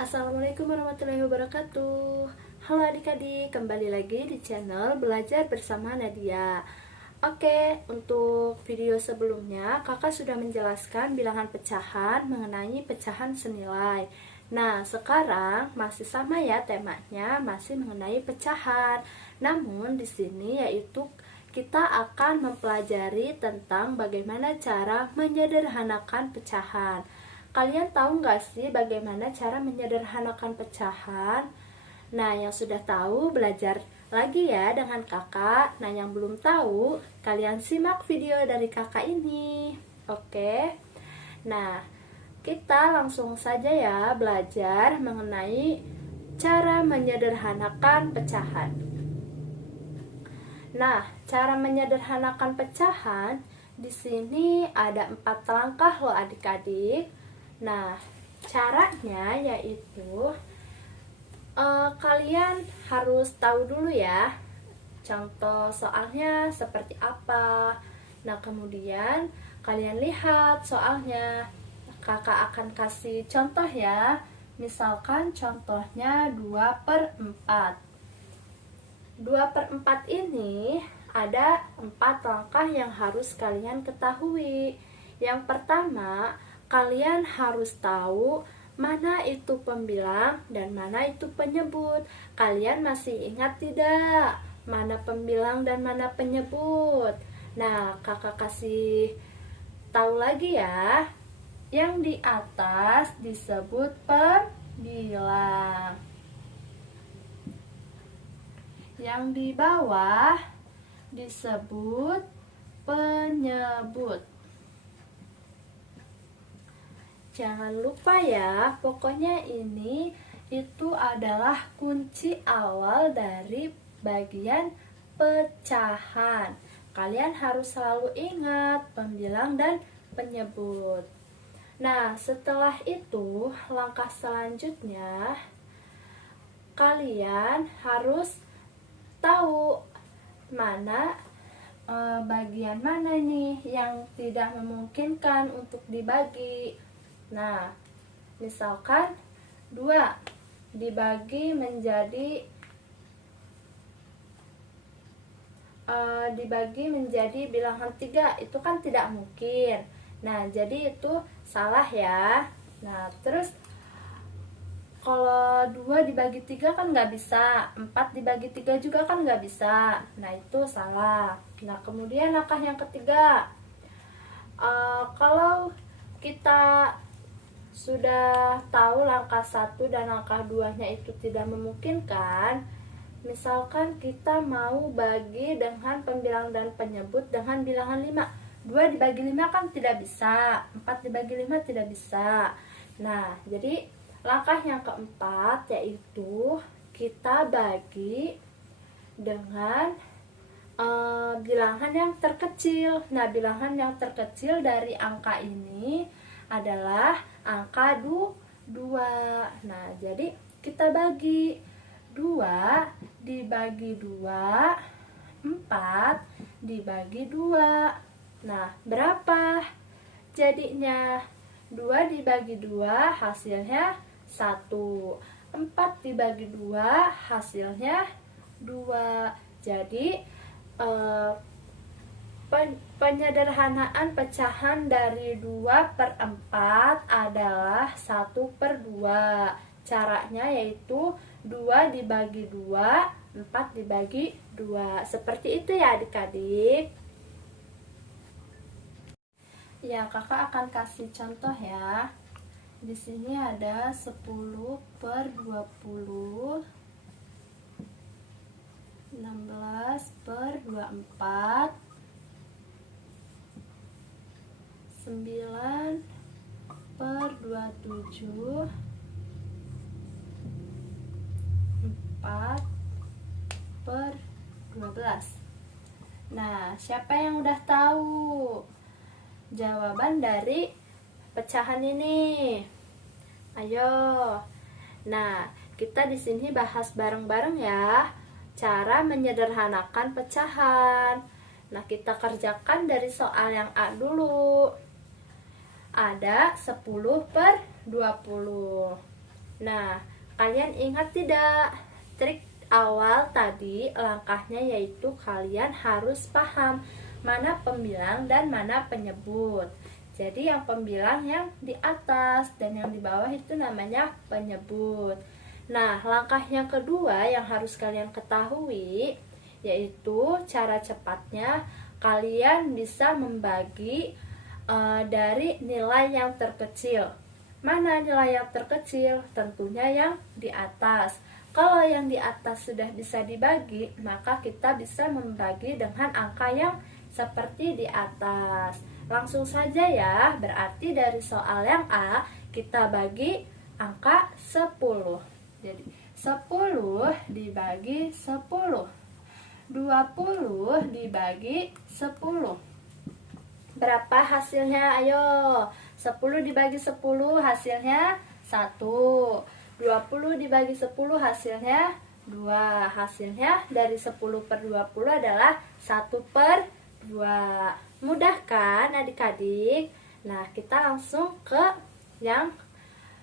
Assalamualaikum warahmatullahi wabarakatuh. Halo adik-adik, kembali lagi di channel Belajar Bersama Nadia. Oke, untuk video sebelumnya kakak sudah menjelaskan bilangan pecahan mengenai pecahan senilai. Nah, sekarang masih sama ya temanya, masih mengenai pecahan. Namun di sini yaitu kita akan mempelajari tentang bagaimana cara menyederhanakan pecahan. Kalian tahu nggak sih bagaimana cara menyederhanakan pecahan? Nah, yang sudah tahu belajar lagi ya dengan kakak. Nah, yang belum tahu, kalian simak video dari kakak ini. Oke. Nah, kita langsung saja ya belajar mengenai cara menyederhanakan pecahan. Nah, cara menyederhanakan pecahan di sini ada 4 langkah loh adik-adik. Nah, caranya yaitu kalian harus tahu dulu ya contoh soalnya seperti apa. Nah, kemudian kalian lihat soalnya. Kakak akan kasih contoh ya. Misalkan contohnya 2/4. 2/4 ini ada 4 langkah yang harus kalian ketahui. Yang pertama, kalian harus tahu mana itu pembilang dan mana itu penyebut. Kalian masih ingat tidak? Mana pembilang dan mana penyebut? Nah, kakak kasih tahu lagi ya. Yang di atas disebut pembilang. Yang di bawah disebut penyebut. Jangan lupa ya, pokoknya ini itu adalah kunci awal dari bagian pecahan. Kalian harus selalu ingat pembilang dan penyebut. Nah, setelah itu, langkah selanjutnya kalian harus tahu mana bagian mana nih yang tidak memungkinkan untuk dibagi. Nah, misalkan 2 dibagi menjadi bilangan 3 itu kan tidak mungkin. Nah, jadi itu salah ya. Nah, terus kalau 2 dibagi 3 kan nggak bisa, 4 dibagi 3 juga kan nggak bisa. Nah, itu salah. Nah, kemudian langkah yang ketiga, kalau kita sudah tahu langkah 1 dan langkah 2-nya itu tidak memungkinkan, misalkan kita mau bagi dengan pembilang dan penyebut dengan bilangan 5. 2 dibagi 5 kan tidak bisa, 4 dibagi 5 tidak bisa. Nah, jadi langkah yang keempat yaitu kita bagi dengan bilangan yang terkecil. Nah, bilangan yang terkecil dari angka ini adalah angka 2. Nah, jadi kita bagi 2 dibagi 2, 4 dibagi 2. Nah, berapa jadinya? 2 dibagi 2 hasilnya 1. 4 dibagi 2 hasilnya 2. Jadi penyederhanaan pecahan dari 2/4 adalah 1/2. Caranya yaitu 2 dibagi 2, 4 dibagi 2. Seperti itu ya adik-adik. Ya, kakak akan kasih contoh ya. Di sini ada 10/20, 16/24, 9/27, 4/12. Nah, siapa yang udah tahu jawaban dari pecahan ini? Ayo. Nah, kita di sini bahas bareng-bareng ya cara menyederhanakan pecahan. Nah, kita kerjakan dari soal yang A dulu. Ada 10/20. Nah, kalian ingat tidak trik awal tadi? Langkahnya yaitu kalian harus paham mana pembilang dan mana penyebut. Jadi yang pembilang yang di atas dan yang di bawah itu namanya penyebut. Nah, langkah yang kedua yang harus kalian ketahui yaitu cara cepatnya kalian bisa membagi dari nilai yang terkecil. Mana nilai yang terkecil? Tentunya yang di atas. Kalau yang di atas sudah bisa dibagi, maka kita bisa membagi dengan angka yang seperti di atas. Langsung saja ya, berarti dari soal yang A kita bagi angka 10. Jadi 10 dibagi 10, 20 dibagi 10. Berapa hasilnya? Ayo, 10 dibagi 10 hasilnya 1. 20 dibagi 10 hasilnya 2. Hasilnya dari 10 per 20 adalah 1 per 2. Mudah kan adik-adik? Nah, kita langsung ke yang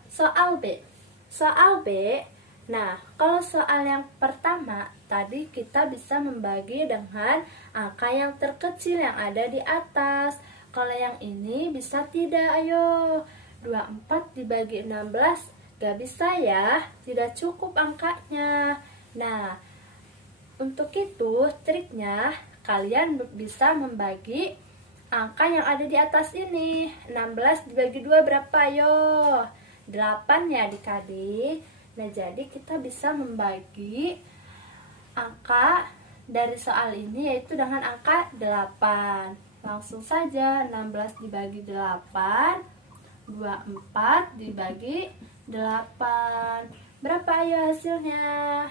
soal B. Soal B, nah kalau soal yang pertama tadi kita bisa membagi dengan angka yang terkecil yang ada di atas. Kalau yang ini bisa tidak? Ayo, 24 dibagi 16 gak bisa ya, tidak cukup angkanya. Nah, untuk itu triknya kalian bisa membagi angka yang ada di atas ini. 16 dibagi 2 berapa? Ayo, 8 ya adik-adik. Nah, jadi kita bisa membagi angka dari soal ini yaitu dengan angka 8. Langsung saja, 16 dibagi 8, 24 dibagi 8. Berapa ayo hasilnya?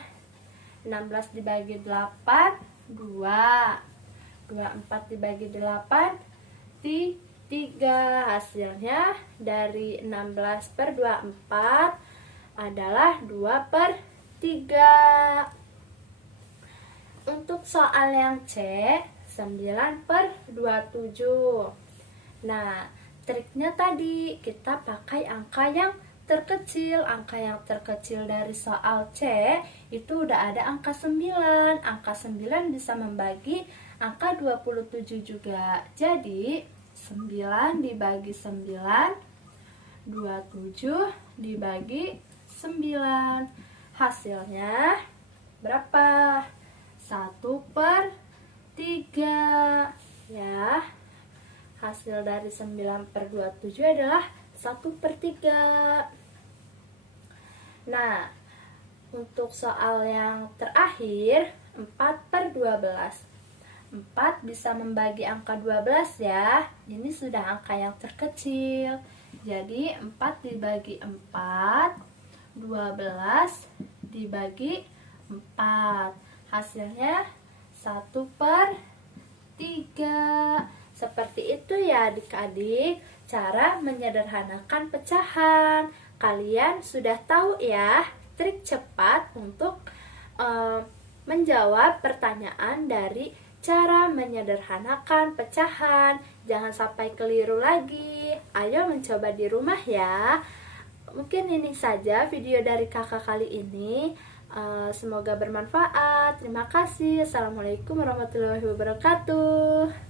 16 dibagi 8, 2. 24 dibagi 8, 3. Hasilnya dari 16 per 24 adalah 2 per 3. Untuk soal yang C, 9 per 27. Nah, triknya tadi kita pakai angka yang terkecil. Angka yang terkecil dari soal C itu udah ada angka 9. Angka 9 bisa membagi angka 27 juga. Jadi 9 dibagi 9, 27 dibagi 9. Hasilnya berapa? 1 per 3 ya. Hasil dari 9 per 27 adalah 1 per 3. Nah, untuk soal yang terakhir 4 per 12. 4 bisa membagi angka 12 ya. Ini sudah angka yang terkecil. Jadi 4 dibagi 4, 12 dibagi 4. Hasilnya 1 per 3. Seperti itu ya adik-adik cara menyederhanakan pecahan. Kalian sudah tahu ya trik cepat untuk menjawab pertanyaan dari cara menyederhanakan pecahan. Jangan sampai keliru lagi. Ayo mencoba di rumah ya. Mungkin ini saja video dari kakak kali ini. Semoga bermanfaat. Terima kasih. Assalamualaikum warahmatullahi wabarakatuh.